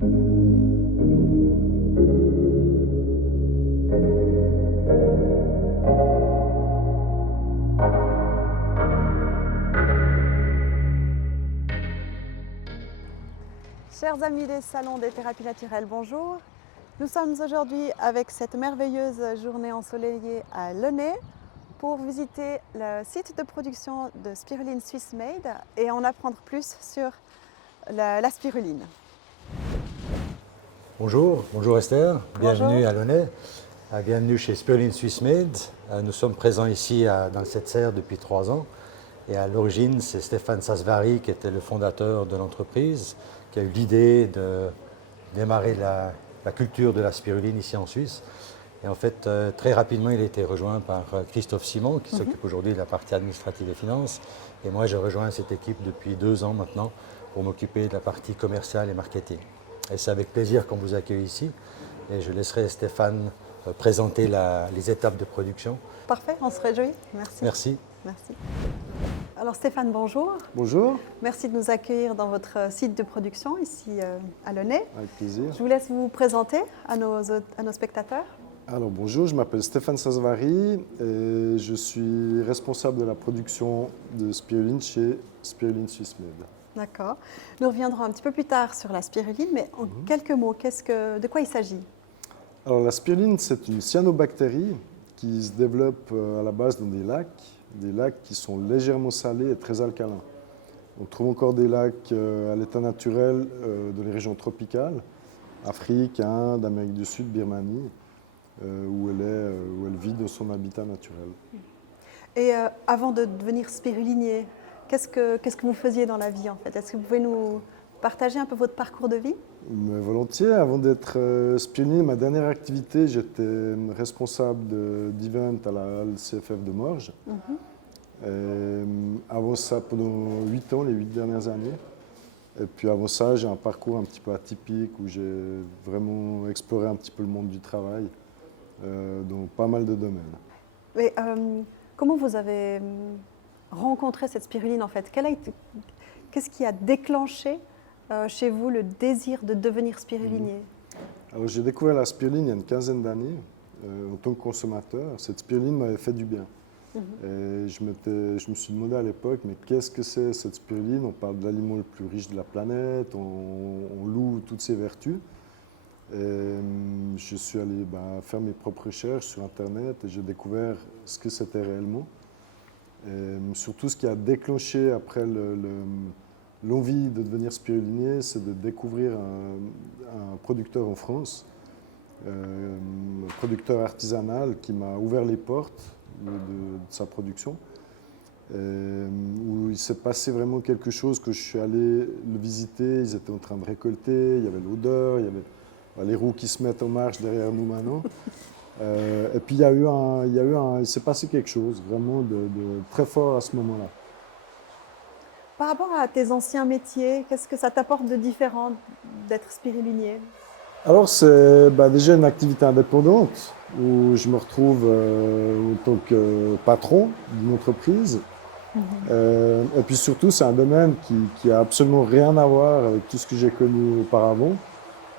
Chers amis des salons des thérapies naturelles, bonjour. Nous sommes aujourd'hui avec cette merveilleuse journée ensoleillée à Launay pour visiter le site de production de spiruline Swiss Made et en apprendre plus sur la spiruline. Bonjour Esther, bienvenue Bonjour. à Launay, bienvenue chez Spiruline Swiss Made. Nous sommes présents ici dans cette serre depuis 3 ans et à l'origine c'est Stéphane Sasvari qui était le fondateur de l'entreprise, qui a eu l'idée de démarrer la culture de la spiruline ici en Suisse. Et en fait, très rapidement, il a été rejoint par Christophe Simon, qui s'occupe aujourd'hui de la partie administrative et finances. Et moi, j'ai rejoint cette équipe depuis 2 ans maintenant pour m'occuper de la partie commerciale et marketing. Et c'est avec plaisir qu'on vous accueille ici. Et je laisserai Stéphane présenter les étapes de production. Parfait, on se réjouit. Merci. Merci. Merci. Alors Stéphane, bonjour. Bonjour. Merci de nous accueillir dans votre site de production ici à Launay. Avec plaisir. Je vous laisse vous présenter à nos spectateurs. Alors bonjour, je m'appelle Stéphane Sasvari et je suis responsable de la production de spiruline chez Spiruline Swiss Made. D'accord. Nous reviendrons un petit peu plus tard sur la spiruline, mais en quelques mots, de quoi il s'agit? Alors la spiruline, c'est une cyanobactérie qui se développe à la base dans des lacs qui sont légèrement salés et très alcalins. On trouve encore des lacs à l'état naturel dans les régions tropicales, Afrique, Inde, Amérique du Sud, Birmanie, où elle vit dans son habitat naturel. Et avant de devenir spirulinier, qu'est-ce que vous faisiez dans la vie en fait? Est-ce que vous pouvez nous partager un peu votre parcours de vie? Mais volontiers. Avant d'être spirulinier, ma dernière activité, j'étais responsable d'event à la CFF de Morges. Avant ça, pendant 8 ans, les 8 dernières années. Et puis avant ça, j'ai un parcours un petit peu atypique où j'ai vraiment exploré un petit peu le monde du travail dans pas mal de domaines. Mais comment vous avez rencontré cette spiruline en fait? Qu'est-ce qui a déclenché chez vous le désir de devenir spirulinier? Alors j'ai découvert la spiruline il y a une quinzaine d'années en tant que consommateur. Cette spiruline m'avait fait du bien. Et je me suis demandé à l'époque, mais qu'est-ce que c'est cette spiruline? On parle de l'aliment le plus riche de la planète, on loue toutes ses vertus. Et je suis allé faire mes propres recherches sur Internet et j'ai découvert ce que c'était réellement. Et surtout, ce qui a déclenché après l'envie de devenir spirulinier, c'est de découvrir un producteur en France, un producteur artisanal qui m'a ouvert les portes de sa production, où il s'est passé vraiment quelque chose que je suis allé le visiter. Ils étaient en train de récolter, il y avait l'odeur, il y avait les roues qui se mettent en marche derrière nous maintenant. Et puis il s'est passé quelque chose vraiment de très fort à ce moment-là. Par rapport à tes anciens métiers, qu'est-ce que ça t'apporte de différent d'être spirulinier? Alors c'est déjà une activité indépendante où je me retrouve en tant que patron d'une entreprise. Et puis surtout, c'est un domaine qui a absolument rien à voir avec tout ce que j'ai connu auparavant.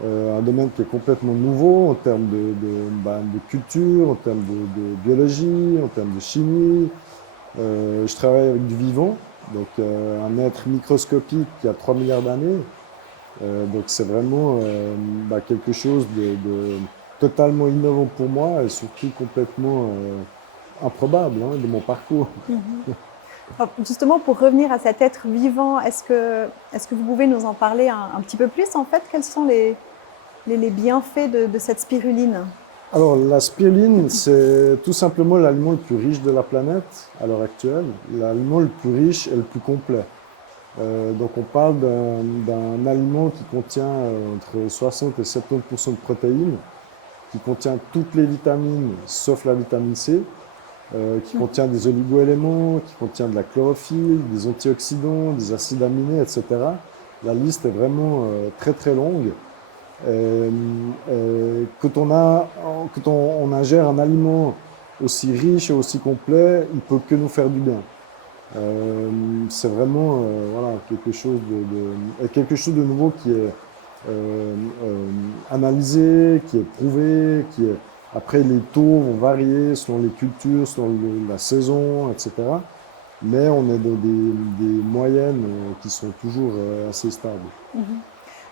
Un domaine qui est complètement nouveau en termes de culture, en termes de biologie, en termes de chimie. Je travaille avec du vivant, donc un être microscopique qui a 3 milliards d'années. Donc c'est vraiment quelque chose de totalement innovant pour moi et surtout complètement improbable de mon parcours. Alors, justement, pour revenir à cet être vivant, est-ce que vous pouvez nous en parler un petit peu plus en fait? Quels sont les bienfaits de cette spiruline? Alors la spiruline, c'est tout simplement l'aliment le plus riche de la planète à l'heure actuelle, l'aliment le plus riche et le plus complet. Donc on parle d'un aliment qui contient entre 60 et 70% de protéines, qui contient toutes les vitamines sauf la vitamine C, qui contient des oligo-éléments, qui contient de la chlorophylle, des antioxydants, des acides aminés, etc. La liste est vraiment très très longue. Quand on ingère un aliment aussi riche et aussi complet, il ne peut que nous faire du bien. C'est vraiment quelque chose de nouveau analysé, qui est prouvé, après les taux vont varier selon les cultures, selon la saison, etc. Mais on est dans des moyennes qui sont toujours assez stables.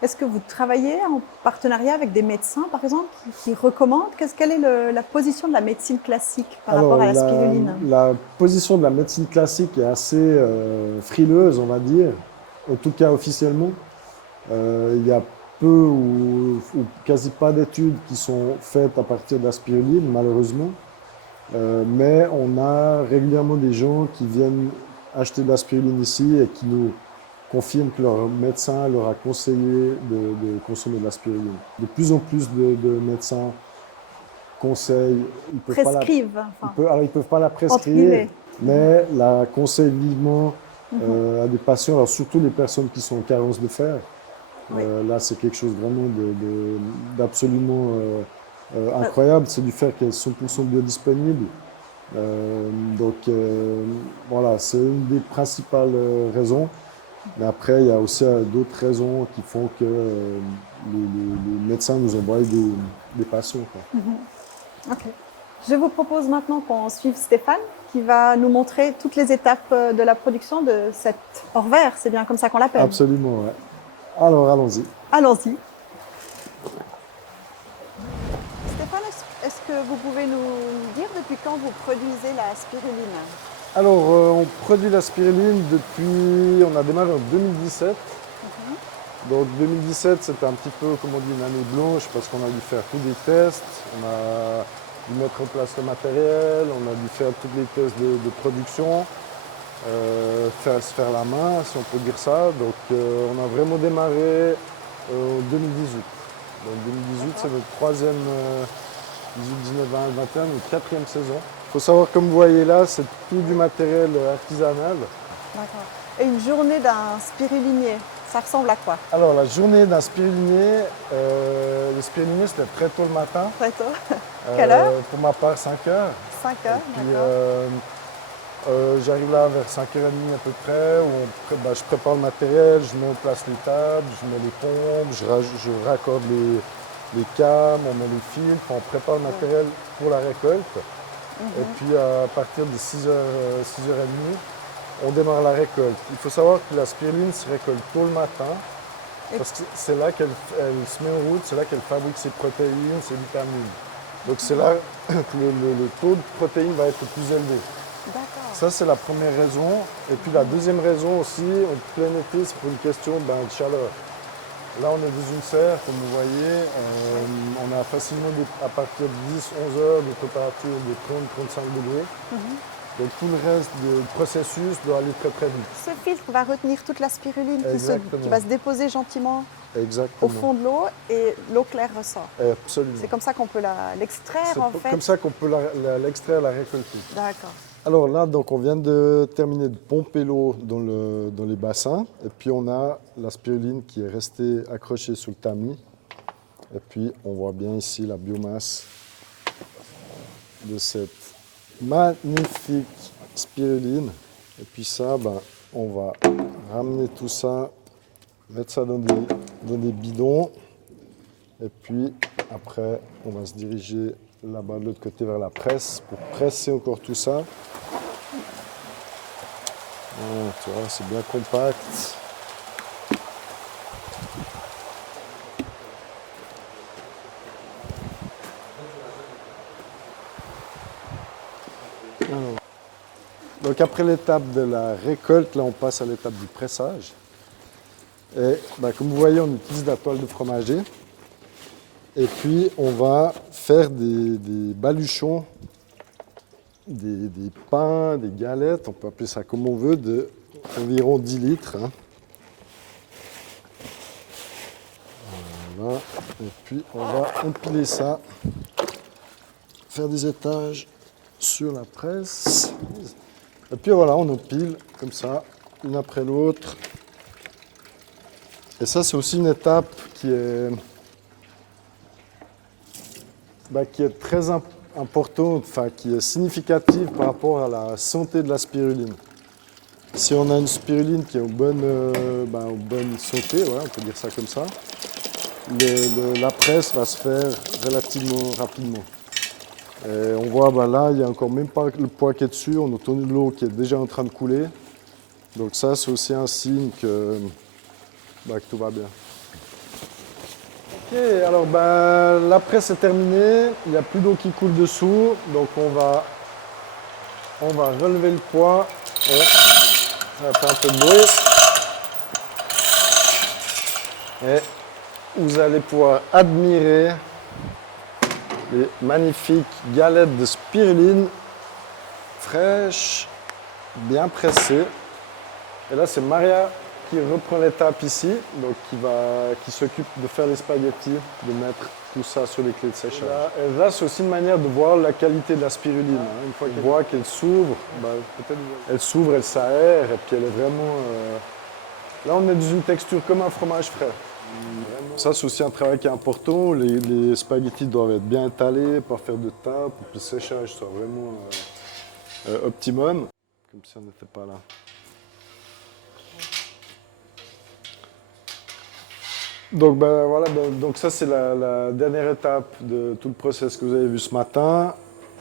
Est-ce que vous travaillez en partenariat avec des médecins, par exemple, qui recommandent? Quelle est la position de la médecine classique par rapport à la spiruline? La position de la médecine classique est assez frileuse, on va dire, en tout cas officiellement. Il y a peu ou quasi pas d'études qui sont faites à partir de la spiruline, malheureusement. Mais on a régulièrement des gens qui viennent acheter de la spiruline ici et qui nous confirment que leur médecin leur a conseillé de consommer de la spiruline. De plus en plus de médecins conseillent, ils peuvent Prescrivent. ils peuvent pas la prescrire, mais la conseillent vivement à des patients, alors surtout les personnes qui sont en carence de fer. Oui. Là, c'est quelque chose vraiment d'absolument incroyable, c'est du fer qui est 100% biodisponible. Voilà, c'est une des principales raisons. Mais après, il y a aussi d'autres raisons qui font que les médecins nous envoient des patients, quoi. Ok. Je vous propose maintenant qu'on suive Stéphane, qui va nous montrer toutes les étapes de la production de cet hors-vert. C'est bien comme ça qu'on l'appelle? Absolument, ouais. Alors, allons-y. Allons-y. Stéphane, est-ce que vous pouvez nous dire depuis quand vous produisez la spiruline? Alors, on produit la spiruline depuis, on a démarré en 2017. Donc 2017, c'était un petit peu, comme on dit, une année blanche parce qu'on a dû faire tous des tests, on a dû mettre en place le matériel, on a dû faire tous les tests de production, se faire la main, si on peut dire ça. Donc on a vraiment démarré en 2018. Donc 2018, c'est notre troisième, 18, 19, 20, 21, notre quatrième saison. Il faut savoir, comme vous voyez là, c'est tout du matériel artisanal. D'accord. Et une journée d'un spirulinier, ça ressemble à quoi? Alors, la journée d'un spirulinier, le spirulinier, c'était très tôt le matin. Très tôt. Quelle heure? Pour ma part, 5 heures. 5 heures, Puis, j'arrive là vers 5h30 à peu près, où je prépare le matériel, je mets en place les tables, je mets les pompes, je raccorde les cames, on met les fils, on prépare le matériel pour la récolte. Et puis, à partir de 6h, 6h30, on démarre la récolte. Il faut savoir que la spiruline se récolte tôt le matin, parce que c'est là qu'elle se met en route, c'est là qu'elle fabrique ses protéines, ses vitamines. Donc c'est là que le taux de protéines va être le plus élevé. D'accord. Ça, c'est la première raison. Et puis la deuxième raison aussi, en plein été, c'est pour une question de chaleur. Là, on est dans une serre, comme vous voyez. On a facilement, à partir de 10-11 heures, de température de 30-35 degrés. Donc tout le reste du processus doit aller très très vite. Ce filtre va retenir toute la spiruline qui va se déposer gentiment Exactement. au fond de l'eau et l'eau claire ressort. Absolument. C'est comme ça qu'on peut l'extraire en fait. C'est comme ça qu'on peut l'extraire, la récolter. D'accord. Alors là, donc, on vient de terminer de pomper l'eau dans les bassins. Et puis on a la spiruline qui est restée accrochée sur le tamis. Et puis on voit bien ici la biomasse de cette magnifique spiruline. Et puis ça, on va ramener tout ça, mettre ça dans des bidons. Et puis après, on va se diriger là-bas de l'autre côté vers la presse pour presser encore tout ça. Tu vois, c'est bien compact. Donc après l'étape de la récolte, là on passe à l'étape du pressage. Et comme vous voyez, on utilise de la toile de fromager. Et puis on va faire des baluchons, des pains, des galettes, on peut appeler ça comme on veut, d'environ 10 litres. Voilà. Et puis on va empiler ça, faire des étages sur la presse. Et puis voilà, on empile comme ça, une après l'autre. Et ça, c'est aussi une étape qui est très importante, qui est significative par rapport à la santé de la spiruline. Si on a une spiruline qui est en bonne santé, voilà, on peut dire ça comme ça, la presse va se faire relativement rapidement. Et on voit là, il n'y a encore même pas le poids qui est dessus, on a de l'eau qui est déjà en train de couler. Donc ça, c'est aussi un signe que tout va bien. Ok, alors la presse est terminée, il n'y a plus d'eau qui coule dessous, donc on va relever le poids. Ça va faire un peu de bruit. Et vous allez pouvoir admirer les magnifiques galettes de spiruline fraîches, bien pressées. Et là, c'est Maria qui reprend l'étape ici, donc qui s'occupe de faire les spaghettis, de mettre tout ça sur les clés de séchage. Et là, c'est aussi une manière de voir la qualité de la spiruline. Une fois qu'on voit qu'elle s'ouvre, elle s'ouvre, elle s'aère, et puis elle est vraiment... Là, on est dans une texture comme un fromage frais. Ça, c'est aussi un travail qui est important. Les spaghettis doivent être bien étalés, pas faire de tape, pour que le séchage soit vraiment optimum. Comme si on n'était pas là. Donc, voilà, donc ça, c'est la dernière étape de tout le process que vous avez vu ce matin.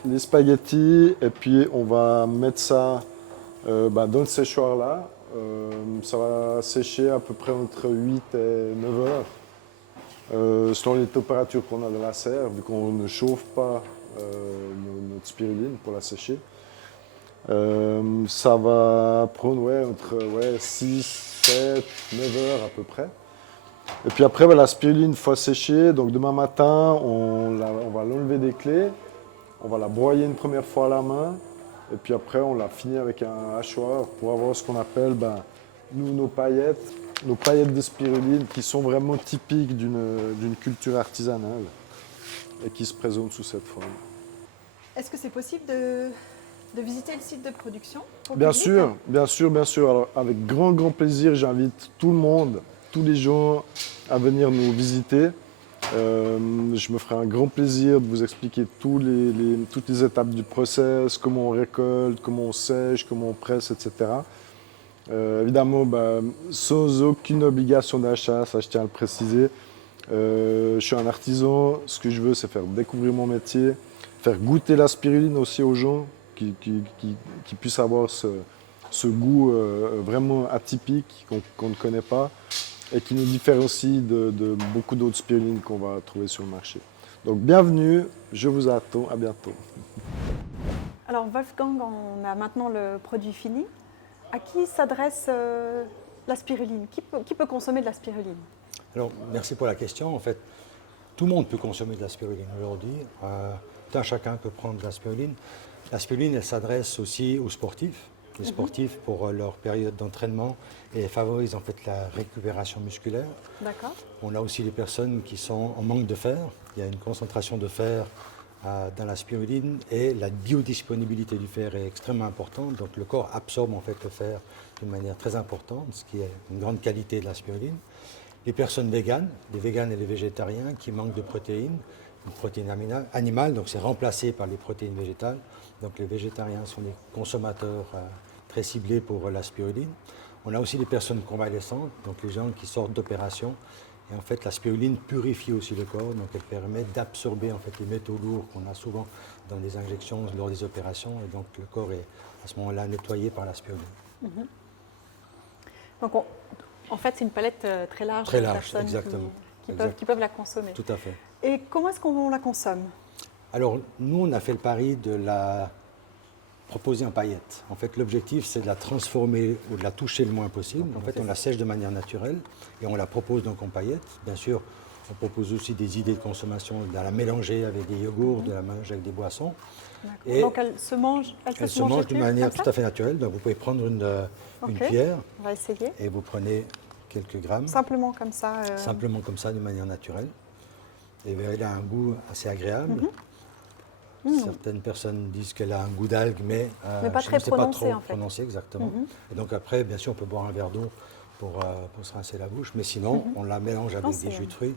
Les spaghettis, et puis on va mettre ça dans le séchoir là. Ça va sécher à peu près entre 8 et 9 heures, selon les températures qu'on a dans la serre, vu qu'on ne chauffe pas notre spiruline pour la sécher. Ça va prendre entre 6, 7, 9 heures à peu près. Et puis après, la spiruline, une fois séchée, donc demain matin, on va l'enlever des clés, on va la broyer une première fois à la main. Et puis après, on l'a fini avec un hachoir pour avoir ce qu'on appelle, nos paillettes de spiruline qui sont vraiment typiques d'une culture artisanale et qui se présentent sous cette forme. Est-ce que c'est possible de visiter le site de production pour le Bien public? sûr, bien sûr, bien sûr. Alors, avec grand, grand plaisir, j'invite tout le monde, tous les gens à venir nous visiter. Je me ferai un grand plaisir de vous expliquer toutes les étapes du process, comment on récolte, comment on sèche, comment on presse, etc. Évidemment, sans aucune obligation d'achat, ça je tiens à le préciser. Je suis un artisan, ce que je veux c'est faire découvrir mon métier, faire goûter la spiruline aussi aux gens qui puissent avoir ce goût vraiment atypique qu'on ne connaît pas et qui nous différencie de beaucoup d'autres spirulines qu'on va trouver sur le marché. Donc bienvenue, je vous attends, à bientôt. Alors Wolfgang, on a maintenant le produit fini. À qui s'adresse la spiruline? Qui peut consommer de la spiruline? Alors, merci pour la question. En fait, tout le monde peut consommer de la spiruline aujourd'hui. Tout un chacun peut prendre de la spiruline. La spiruline, elle s'adresse aussi aux sportifs. Les sportifs pour leur période d'entraînement et favorise en fait la récupération musculaire. D'accord. On a aussi les personnes qui sont en manque de fer. Il y a une concentration de fer dans la spiruline et la biodisponibilité du fer est extrêmement importante. Donc le corps absorbe en fait le fer d'une manière très importante, ce qui est une grande qualité de la spiruline. Les personnes véganes, les véganes et les végétariens qui manquent de protéines, une protéine animale, donc c'est remplacé par les protéines végétales. Donc les végétariens sont des consommateurs très ciblés pour la spiruline. On a aussi les personnes convalescentes, donc les gens qui sortent d'opération. Et en fait, la spiruline purifie aussi le corps, donc elle permet d'absorber en fait les métaux lourds qu'on a souvent dans les injections lors des opérations. Et donc le corps est à ce moment-là nettoyé par la spiruline. Donc en fait, c'est une palette très large, Très de large, personnes exactement. qui peuvent la consommer. Tout à fait. Et comment est-ce qu'on la consomme? Alors, nous, on a fait le pari de la proposer en paillettes. En fait, l'objectif, c'est de la transformer ou de la toucher le moins possible. En fait, on la sèche de manière naturelle et on la propose donc en paillettes. Bien sûr, on propose aussi des idées de consommation, de la mélanger avec des yogourts, de la manger avec des boissons. Et donc, elle se mange de manière tout à fait naturelle. Donc, vous pouvez prendre une cuillère. On va essayer. Et vous prenez quelques grammes. Simplement comme ça. Simplement comme ça, de manière naturelle. Et vous verrez, elle a un goût assez agréable. Certaines personnes disent qu'elle a un goût d'algue, mais pas très prononcé, pas trop en fait. prononcé exactement. Et donc après, bien sûr, on peut boire un verre d'eau pour se rincer la bouche, mais sinon, on la mélange avec des jus de fruits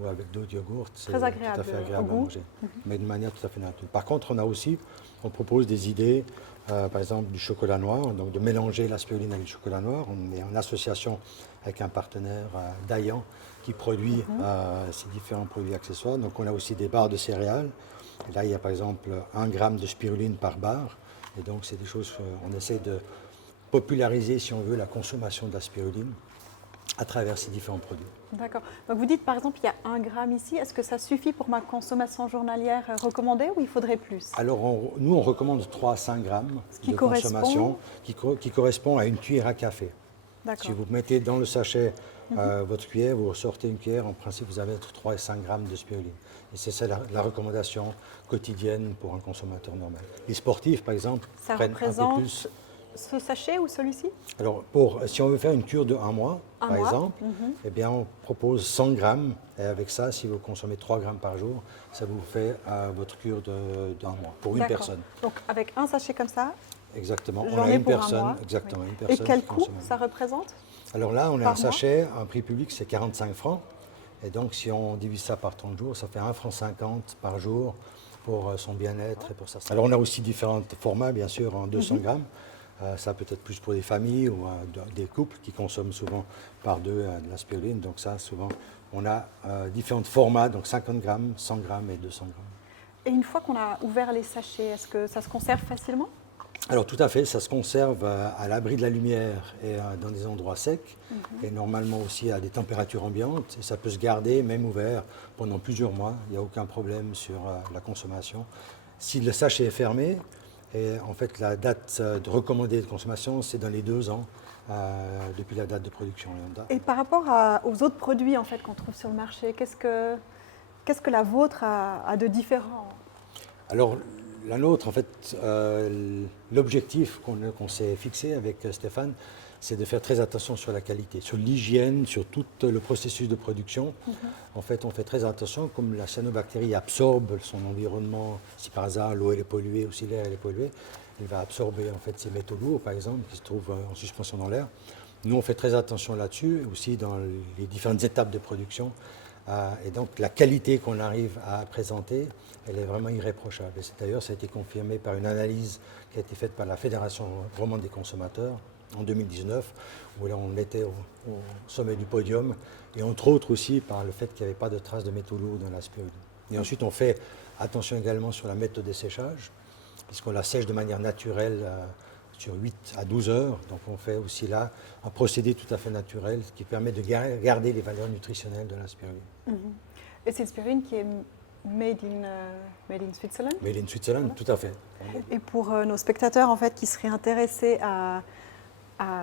ou avec d'autres yogourts. C'est Très agréable tout à fait au agréable à goût. manger, mais de manière tout à fait naturelle. Par contre, on propose des idées, par exemple du chocolat noir, donc de mélanger la spiruline avec le chocolat noir. On est en association avec un partenaire, Dayan, qui produit ces différents produits accessoires. Donc on a aussi des barres de céréales. Et là, il y a par exemple 1 gramme de spiruline par barre. Et donc c'est des choses qu'on essaie de populariser, si on veut, la consommation de la spiruline à travers ces différents produits. D'accord. Donc vous dites par exemple il y a 1 gramme ici. Est-ce que ça suffit pour ma consommation journalière recommandée ou il faudrait plus? Alors nous, on recommande 3 à 5 grammes qui de correspond- consommation qui correspond à une cuillère à café. D'accord. Si vous mettez dans le sachet votre cuillère, vous ressortez une cuillère, en principe vous avez entre 3 et 5 grammes de spiruline. Et c'est ça la recommandation quotidienne pour un consommateur normal. Les sportifs, par exemple, Ça prennent un peu représente plus. ce sachet ou celui-ci? Alors, si on veut faire une cure de 1 mois, Un par mois, exemple, eh bien, on propose 100 grammes. Et avec ça, si vous consommez 3 grammes par jour, ça vous fait votre cure d'un mois, pour une D'accord. personne. Donc avec un sachet comme ça, Exactement. j'en On a ai une pour un personne, mois. exactement, Oui. une personne Et quel qui coût consomme. ça représente? Alors là, on a Par un sachet, un prix public, c'est 45 francs. Et donc, si on divise ça par 30 jours, ça fait 1,50 franc par jour pour son bien-être et pour sa santé. Alors, on a aussi différents formats, bien sûr, en 200 grammes. Ça peut être plus pour des familles ou des couples qui consomment souvent par deux de la spiruline. Donc ça, souvent, on a différents formats, donc 50 grammes, 100 grammes et 200 grammes. Et une fois qu'on a ouvert les sachets, est-ce que ça se conserve facilement? Alors tout à fait, ça se conserve à l'abri de la lumière et dans des endroits secs et normalement aussi à des températures ambiantes et ça peut se garder même ouvert pendant plusieurs mois, il n'y a aucun problème sur la consommation. Si le sachet est fermé, et en fait la date de recommandée de consommation c'est dans les 2 ans depuis la date de production. Et par rapport aux autres produits en fait, qu'on trouve sur le marché, qu'est-ce que la vôtre a de différent? Alors, la nôtre, en fait, l'objectif qu'on s'est fixé avec Stéphane, c'est de faire très attention sur la qualité, sur l'hygiène, sur tout le processus de production. En fait, on fait très attention, comme la cyanobactérie absorbe son environnement, si par hasard l'eau elle est polluée ou si l'air est pollué, elle va absorber en fait ces métaux lourds, par exemple, qui se trouvent en suspension dans l'air. Nous, on fait très attention là-dessus, aussi dans les différentes étapes de production. Et donc la qualité qu'on arrive à présenter, elle est vraiment irréprochable. Et d'ailleurs, ça a été confirmé par une analyse qui a été faite par la Fédération romande des consommateurs en 2019, où là on était au sommet du podium, et entre autres aussi par le fait qu'il n'y avait pas de traces de métaux lourds dans la spiruline. Et ensuite, on fait attention également sur la méthode de séchage, puisqu'on la sèche de manière naturelle sur 8 à 12 heures. Donc on fait aussi là un procédé tout à fait naturel qui permet de garder les valeurs nutritionnelles de la spiruline. Et c'est une spiruline qui est made in Switzerland? Made in Switzerland, tout à fait. Et pour nos spectateurs en fait, qui seraient intéressés à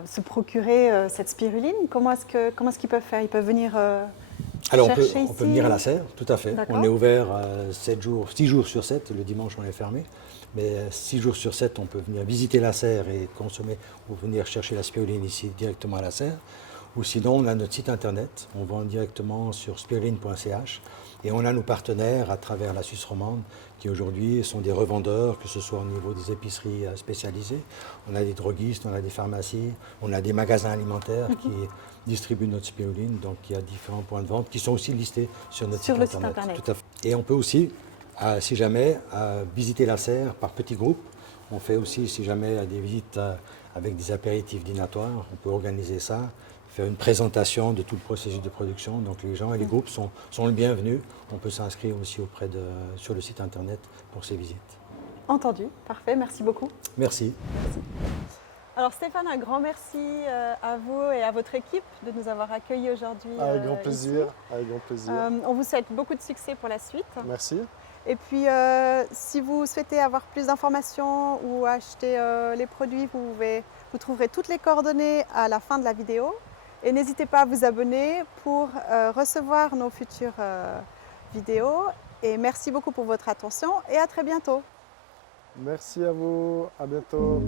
se procurer cette spiruline, comment est-ce qu'ils peuvent faire? Ils peuvent venir Alors chercher on ici? peut venir à la serre, tout à fait. D'accord. On est ouvert 6 jours sur 7, le dimanche on est fermé. Mais 6 jours sur 7, on peut venir visiter la serre et consommer ou venir chercher la spiruline ici directement à la serre. Ou sinon, on a notre site internet, on vend directement sur spiruline.ch et on a nos partenaires à travers la Suisse romande qui aujourd'hui sont des revendeurs, que ce soit au niveau des épiceries spécialisées. On a des droguistes, on a des pharmacies, on a des magasins alimentaires qui distribuent notre spiruline. Donc il y a différents points de vente qui sont aussi listés sur notre Sur site le internet. site internet. Tout à fait. Et on peut aussi, si jamais, visiter la serre par petits groupes. On fait aussi, si jamais, des visites avec des apéritifs dînatoires. On peut organiser ça, faire une présentation de tout le processus de production. Donc les gens et les groupes sont les bienvenus. On peut s'inscrire aussi sur le site internet pour ces visites. Entendu, parfait, merci beaucoup. Merci. Alors Stéphane, un grand merci à vous et à votre équipe de nous avoir accueillis aujourd'hui. Avec grand ici. plaisir, avec grand plaisir. On vous souhaite beaucoup de succès pour la suite. Merci. Et puis, si vous souhaitez avoir plus d'informations ou acheter les produits, vous trouverez toutes les coordonnées à la fin de la vidéo. Et n'hésitez pas à vous abonner pour recevoir nos futures vidéos. Et merci beaucoup pour votre attention et à très bientôt. Merci à vous, à bientôt.